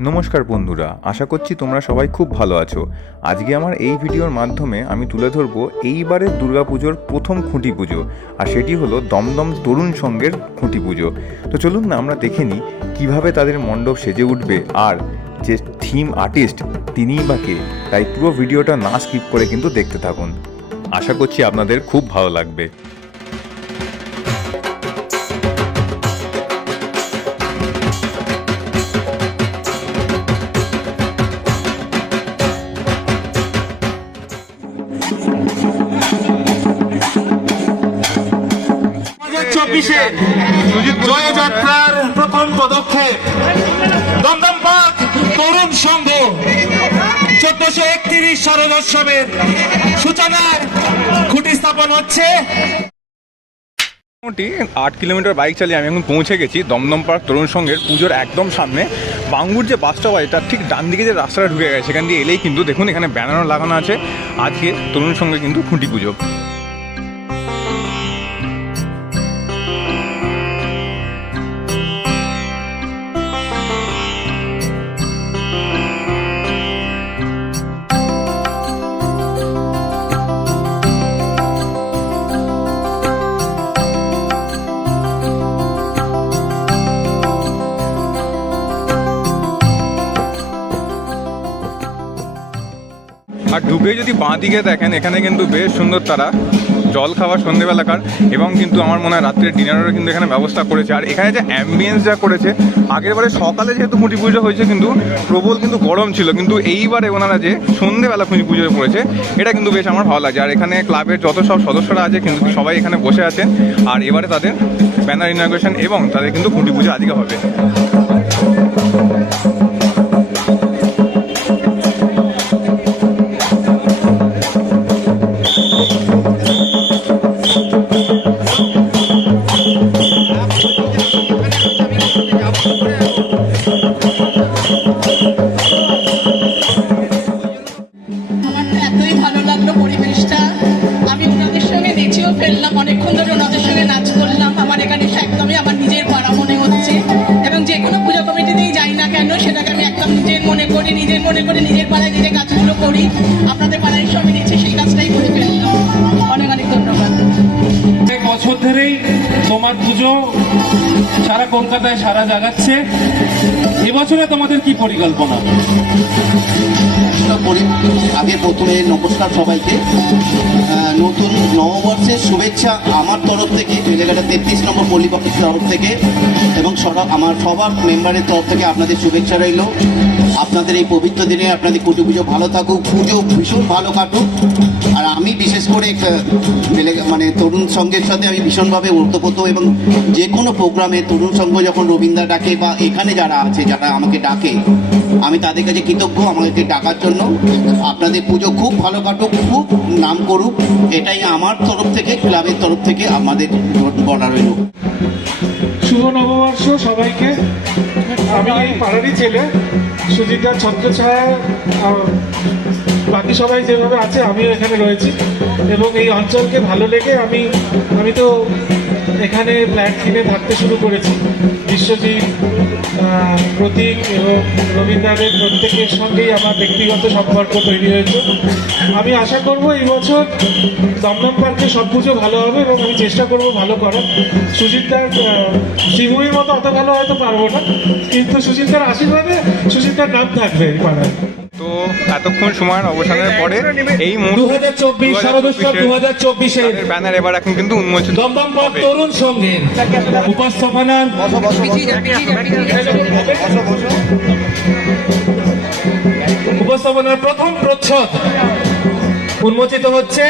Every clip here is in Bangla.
নমস্কার বন্ধুরা, আশা করছি তোমরা সবাই খুব ভালো আছো। আজকে আমার এই ভিডিওর মাধ্যমে আমি তুলে ধরবো এইবারের দুর্গাপুজোর প্রথম খুঁটি পুজো, আর সেটি হলো দমদম তরুণ সংঘের খুঁটি পুজো। তো চলুন না আমরা দেখে নিই কীভাবে তাদের মণ্ডপ সেজে উঠবে, আর যে থিম আর্টিস্ট তিনিই বা কে। তাই পুরো ভিডিওটা না স্কিপ করে কিন্তু দেখতে থাকুন, আশা করছি আপনাদের খুব ভালো লাগবে। জয়যাত্রার প্রথম পদক্ষেপ দমদম পার্ক তরুণ সংঘ 1431 শারদোৎসবের সূচনার খুঁটি স্থাপন হচ্ছে। মোটামুটি 8 কিলোমিটার বাইক চালিয়ে আমি এখন পৌঁছে গেছি দমদম পার্ক তরুণ সংঘের পুজোর একদম সামনে। বাঙ্গুর যে বাস স্টপ আছে তার ঠিক ডান দিকে যে রাস্তাটা ঢুকে গেছে, সেখান দিয়ে এলেই কিন্তু দেখুন এখানে ব্যানার লাগানো আছে, আজকে তরুণ সংঘে কিন্তু খুঁটি পুজো। আর ঢুকে যদি বাঁ দিকে দেখেন, এখানে কিন্তু বেশ সুন্দর তারা জল খাওয়ার সন্ধ্যেবেলাকার, এবং কিন্তু আমার মনে হয় রাত্রে ডিনারেরও কিন্তু এখানে ব্যবস্থা করেছে। আর এখানে যে অ্যাম্বিয়েন্স যা করেছে, আগের বারে সকালে যেহেতু খুঁটি পুজো হয়েছে কিন্তু প্রবল কিন্তু গরম ছিল, কিন্তু এইবারে ওনারা যে সন্ধ্যেবেলা খুঁটি পুজো করেছে এটা কিন্তু বেশ আমার ভালো লাগছে। আর এখানে ক্লাবের যত সব সদস্যরা আছে কিন্তু সবাই এখানে বসে আছেন, আর এবারে তাদের ব্যানার ইনগ্রেশন এবং তাদের কিন্তু খুঁটি পুজো আজকে হবে। অনেকক্ষণ ধরে ওনাদের সঙ্গে নাচ করলাম। আমার এখানে একদমই আমার নিজের পাড়া মনে হচ্ছে, এবং যে কোনো পুজো কমিটিতেই যাই না কেন সেটাকে আমি একদম নিজের মনে করি নিজের পাড়ায় নিজের কাজগুলো করি। আপনাদের পাড়ায় সঙ্গে দিচ্ছি, সেই কাজটাই করে ফেললাম। অনেক অনেক ধন্যবাদ। অনেক বছর ধরেই তোমার পুজো সারা কলকাতায় সারা জাগাচ্ছে। এবছরে তোমাদের কি পরিকল্পনা? আগে প্রথমে নমস্কার সবাইকে, নতুন নববর্ষের শুভেচ্ছা আমার তরফ থেকে, জায়গাটা 33 নম্বর পল্লীপক্ষের তরফ থেকে, এবং আমার সবার মেম্বারের তরফ থেকে আপনাদের শুভেচ্ছা রইল। আপনাদের এই পবিত্র দিনে আপনাদের খুঁটি পুজো ভালো থাকুক, পুজো ভীষণ ভালো কাটুক। আর আমি বিশেষ করে মানে তরুণ সংঘের সাথে আমি ভীষণভাবে ওতপ্রোত, এবং যে কোনো প্রোগ্রামে তরুণ সংঘ যখন রবীন্দ্র ডাকে বা এখানে যারা আছে যারা আমাকে ডাকে, আমি তাদের কাছে কৃতজ্ঞ আমাদেরকে ডাকার জন্য। আপনাদের পুজো খুব ভালো কাটুক, খুব নাম করুক, এটাই আমার তরফ থেকে, ক্লাবের তরফ থেকে আমাদের বলা রইল। শুভ নববর্ষ সবাইকে। আমি এই পাড়ারই ছেলে, সুজিতার ছত্রছায়া বাকি সবাই যেভাবে আছে আমিও এখানে রয়েছি, এবং এই অঞ্চলকে ভালো লেগে আমি তো এখানে ফ্ল্যাট কিনে থাকতে শুরু করেছি। বিশ্বজিৎ, প্রতীক এবং রবীন্দ্রনাথের প্রত্যেকের সঙ্গেই আমার ব্যক্তিগত সম্পর্ক তৈরি হয়েছে। আমি আশা করব এই বছর দমদম পার্কে সব পুজো ভালো হবে, এবং আমি চেষ্টা করব ভালো করার। সুজিতদার শিবুমির মতো অত ভালো হয়তো পারবো না, কিন্তু সুজিতদার আশীর্বাদে সুজিতদার নাম থাকবে এই পাড়ায়। তো এতক্ষণ সময়ের অবসানের পরে এই 2024 শারদোৎসব 2024 এর ব্যানার এবার এখন কিন্তু উন্মোচন দমদম পার্ক তরুণ সংঘের উপস্থাপনার প্রথম প্রচ্ছদ উন্মোচিত হচ্ছে।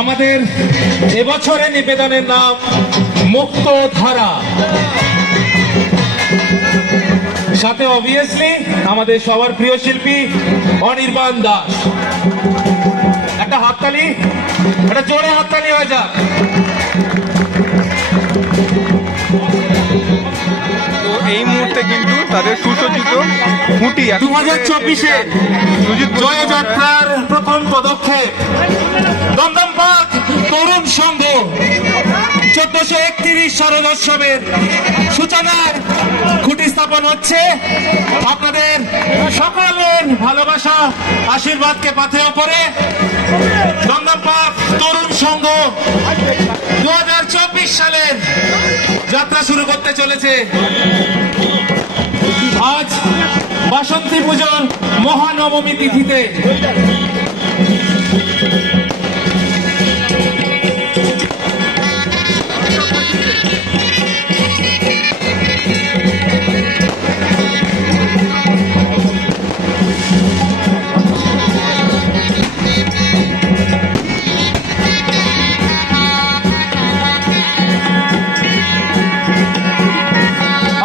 আমাদের এবছরের নিবেদনের নাম মুক্ত ধারা। সাথে অবভিয়াসলি আমাদের সবার প্রিয় শিল্পী অনির্বাণ দাস। একটা হাততালি, একটা জোরে হাততালি হয়ে যাক। খুঁটি 2024-এ জয়যাত্রার প্রথম পদক্ষেপ দমদম পার্ক তরুণ সংঘ 1431 শারদোৎসবের সূচনার খুঁটি স্থাপন হচ্ছে। আপনাদের সকলের ভালোবাসা আশীর্বাদকে পাথেয় করে দমদম পার্ক তরুণ সংঘ 2024 সালের যাত্রা শুরু করতে চলেছে। আজ বাসন্তী পুজোর মহানবমী তিথিতে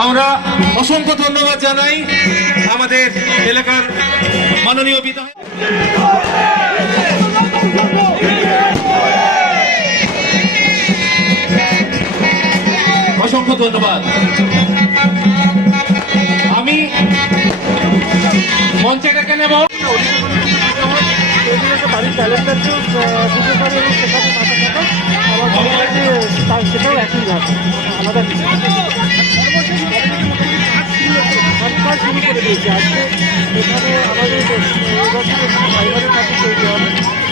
আমরা অসংখ্য ধন্যবাদ জানাই আমাদের এলাকার মাননীয় বিধায়ক। অসংখ্য ধন্যবাদ। আমি মঞ্চে ডেকে নেব বাড়ির ক্যালেন্ডারকেও দিতে পারে এবং সেখানে সেটাও একই ভাবে আলাদা কাজ শুরু করে দিয়েছি। আজকে এখানে আমাদের ফাইবারের কাজ তৈরি হবে,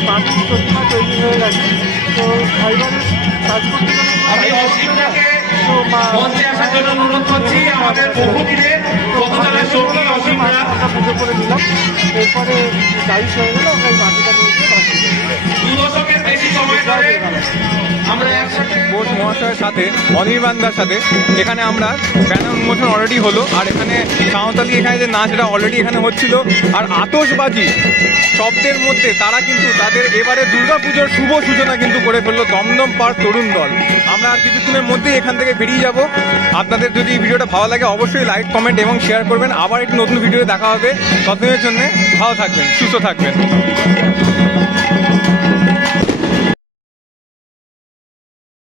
মাটির প্রতিমা তৈরি হয়ে গেছে। তো ফাইবারের কাজ করতে আমি অসীমকে মঞ্চে আসার জন্য অনুরোধ করছি। আমাদের বহুদিনের পথচলার সঙ্গী অসীমরা পুজো করে নিলাম, এরপরে গাড়ি হয়ে গেলে আমরা এই মাটিটা নিয়ে গিয়ে বাসি 2 দশকের বেশি সময় ধরে আমরা একসাথে বোস মহাশয়ের সাথে অনির্বাণদার সাথে এখানে আমরা ব্যানার উন্মোচন অলরেডি হলো। আর এখানে সাঁওতালি এখানে যে নাচ এটা অলরেডি এখানে হচ্ছিল। আর আতশবাজি শব্দের মধ্যে তারা কিন্তু তাদের এবারে দুর্গাপুজোর শুভ সূচনা কিন্তু করে ফেললো দমদম পার্ক তরুণ দল। আমরা আর কিছুক্ষণের মধ্যেই এখান থেকে বেরিয়ে যাব। আপনাদের যদি ভিডিওটা ভালো লাগে অবশ্যই লাইক কমেন্ট এবং শেয়ার করবেন। আবার একটি নতুন ভিডিও দেখা হবে। ততদিনের জন্য ভালো থাকবেন, সুস্থ থাকবেন।